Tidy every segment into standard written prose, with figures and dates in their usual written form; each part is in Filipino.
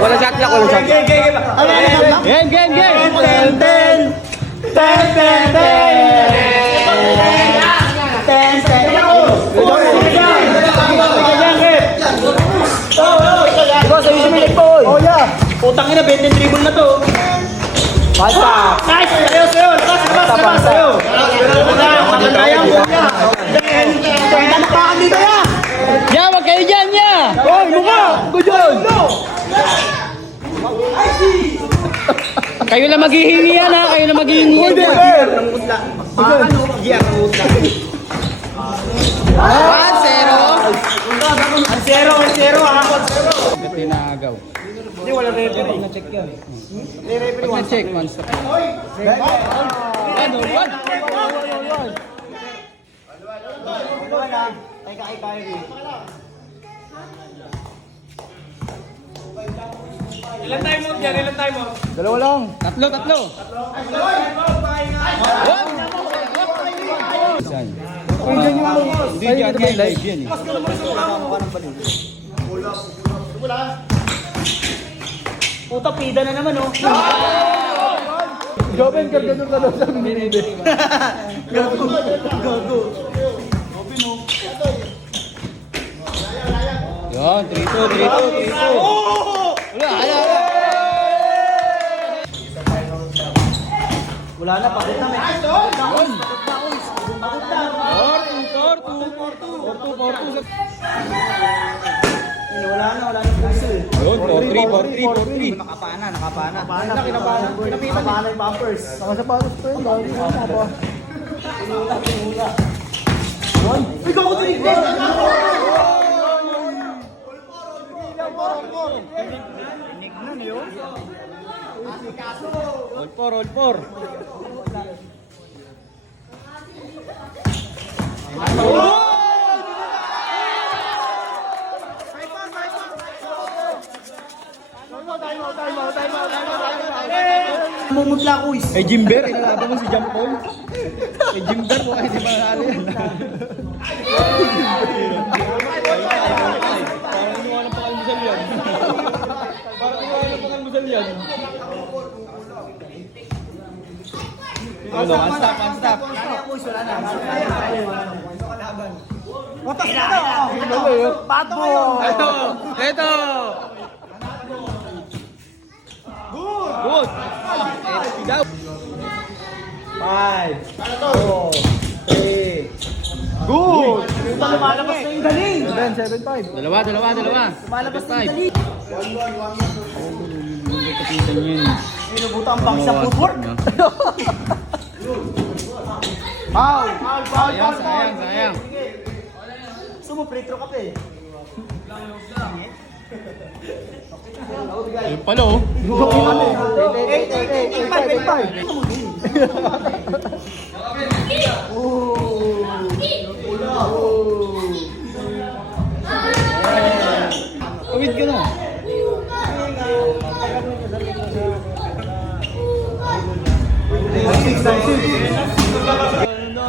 Wala shot clock, wala shot clock. Game, game, game! Putang ina, 20 dribble na to. Basta. Nice! Sayo, sayo! Labas, sayo! Maganda yan, kuya! Maganda pa kami dito yan! Ya, wag kayo dyan, ya! Hoy, mukha! Go dyan! Kayo lang maghihingi yan, ha? Kayo lang maghihingi yan. Ang zero, ako zero! Tinagaw. Hindi, wala referee. Na-check yan. Referee Pag na-check, man stop. Ano, what? Wala. Ay kay Kyrie. Ilan time mo dyan? Ilan time mo? Dalawa lang. Tatlo, tatlo. Hindi dyan, may live yan eh. Puta, pida na naman, oh. Joven, karga nung dalawa sa minibig. Yan, 3-2, 3-2, 3-2. Wala, wala. Wala na, pagod na, men. Pagod na. 4-2, 4-2. 4-2, 4-2. Wala na puso, eh. Yun, 4-3, 4-3, 4-3. Nakapana. Nakapana yung bumpers. Nakasapatos pa yun. Dahil yung mga ba? Ikaw ko tinig din! All 4. Mumutla ko, is. Eh, Jimber, inalaban mo si John Paul. Eh, Jimber, mo kayo di manalo yan. Parang inuwa ng pangalmusal yan. Ano, unstop. Wala na. Pato! Ito! Good! Good! 5, 4, 3. Good! Lumalabas na yung galing! 7-5. Dalawa. Lumalabas na yung galing! Kapitan yun. Inubuta ang bangsa footwork! Foul! Sayang. Gusto mo, free throw ka pa, eh. Ayun pala oh. 8-5. Tawid ka na.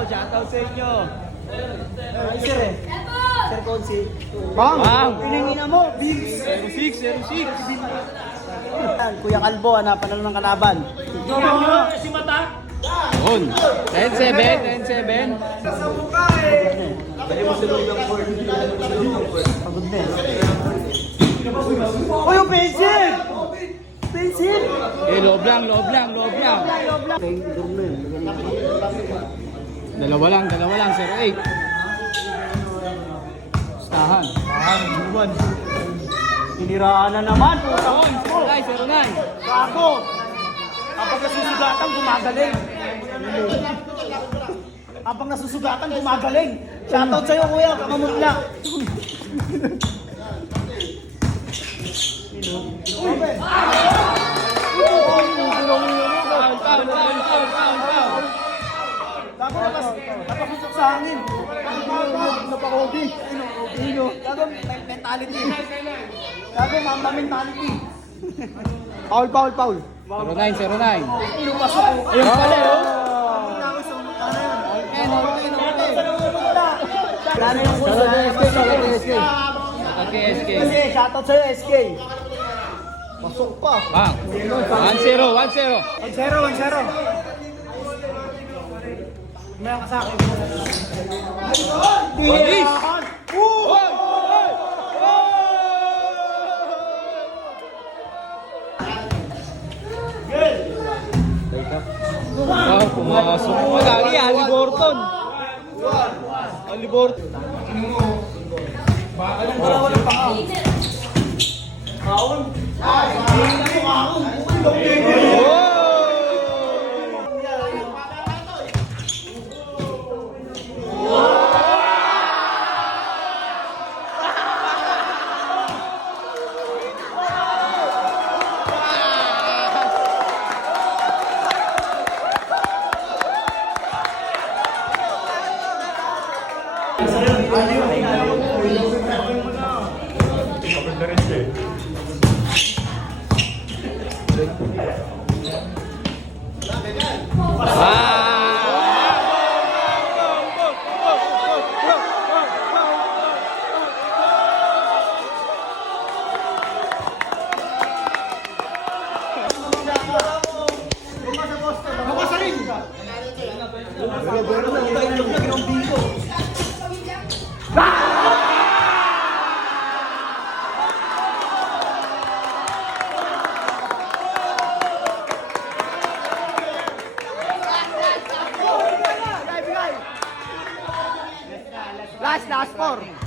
Shoutout sa inyo! Sir, eh. Sir Consi. Bang! Pinangina mo, Bigs! 06. Kuya Kalbo, hanapan na lang ng kalaban. Si Mata? Yun. 10-7. Pagod na, eh. Oh, yung pencil! Pencil! Eh, loob lang. Dalawa lang, 0-8. Stahan. Tiniraan na naman, putang ina mo. 09. Gago! Kapag nasusugatan, gumagaling. Kapag nasusugatan, gumagaling. Shoutout sa'yo, kuya, kamamutla. Foul. Gago, napapusok sa hangin. Napakodi. Gago, mentality. Gago, mama mentality. Foul. 09. Inupasok ko. Ayun pala oh. Wala na yung kusa. SK. Kasi, shoutout sa'yo, SK. Pasok pa. Bang. 1-0, 1-0. 1-0. May ka sa akin. Bilis! Wow, pumasok. Madali, Ali Borton. Ali Borton. Last 4.